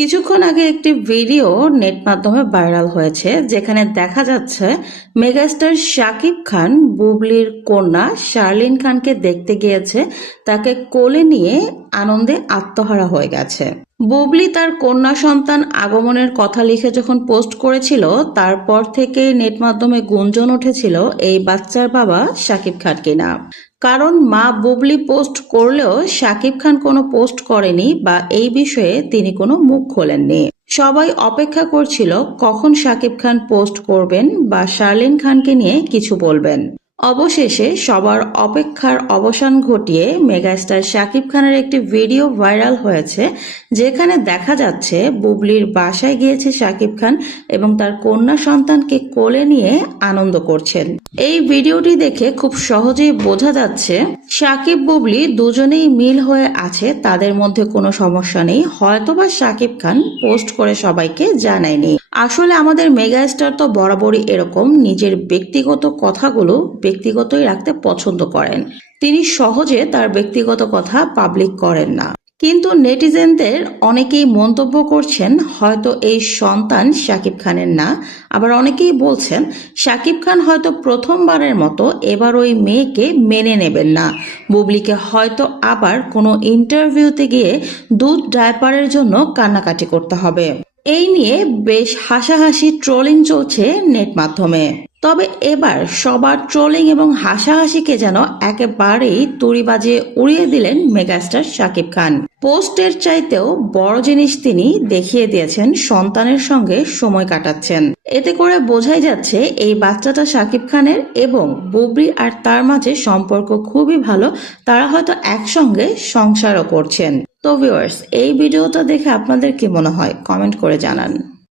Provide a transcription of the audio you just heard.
কিছুক্ষণ আগে একটি ভিডিও নেট মাধ্যমে ভাইরাল হয়েছে, যেখানে দেখা যাচ্ছে মেগাস্টার শাকিব খান বুবলির কন্যা শার্লিন খানকে দেখতে গিয়েছে। তাকে কোলে নিয়ে আনন্দে আত্মহারা হয়ে গেছে। বুবলি তার কন্যা সন্তান আগমনের কথা লিখে যখন পোস্ট করেছিল, তারপর থেকেই নেট মাধ্যমে গুঞ্জন উঠেছিল এই বাচ্চার বাবা শাকিব খান কিনা। কারণ মা বুবলি পোস্ট করলেও শাকিব খান কোনো পোস্ট করেনি বা এই বিষয়ে তিনি কোনো মুখ খোলেননি। সবাই অপেক্ষা করছিল কখন শাকিব খান পোস্ট করবেন বা শার্লিন খানকে নিয়ে কিছু বলবেন। অবশেষে সবার অপেক্ষার অবসান ঘটিয়ে মেগাস্টার শাকিব খানের একটি ভিডিও ভাইরাল হয়েছে, যেখানে দেখা যাচ্ছে বুবলির বাসায় গিয়েছে শাকিব খান এবং তার কন্যা সন্তানকে কোলে নিয়ে আনন্দ করছেন। এই ভিডিওটি দেখে খুব সহজেই বোঝা যাচ্ছে শাকিব বুবলি দুজনেই মিল হয়ে আছে, তাদের মধ্যে কোনো সমস্যা নেই। হয়তোবা শাকিব খান পোস্ট করে সবাইকে জানায়নি। আসলে আমাদের মেগাস্টার তো বরাবরই এরকম, নিজের ব্যক্তিগত কথাগুলো ব্যক্তিগতই রাখতে পছন্দ করেন। তিনি সহজে তার ব্যক্তিগত কথা পাবলিক করেন না। কিন্তু নেটিজেনদের অনেকেই মন্তব্য করছেন হয়তো এই সন্তান শাকিব খানের না। আবার অনেকেই বলছেন শাকিব খান হয়তো প্রথমবারের মতো এবার ওই মেয়েকে মেনে নেবেন না। বুবলিকে হয়তো আবার কোনো ইন্টারভিউতে গিয়ে দুধ ডায়পারের জন্য কান্নাকাটি করতে হবে। এই নিয়ে বেশ হাসাহাসি ট্রোলিং চলছে নেট মাধ্যমে। তবে এবার সবার ট্রোলিং এবং হাসাহাসিকে যেন একেবারেই তুড়ি বাজিয়ে উড়িয়ে দিলেন মেগাস্টার শাকিব খান। পোস্টের চাইতেও বড় জিনিস তিনি দেখিয়ে দিয়েছেন, সন্তানের সঙ্গে সময় কাটাচ্ছেন। এতে করে বোঝাই যাচ্ছে এই বাচ্চাটা শাকিব খানের এবং বুবলি আর তার মাঝে সম্পর্ক খুবই ভালো। তারা হয়তো একসঙ্গে সংসারও করছেন। তো ভিউয়ার্স, এই ভিডিওটা দেখে আপনাদের কি মনে হয় কমেন্ট করে জানান।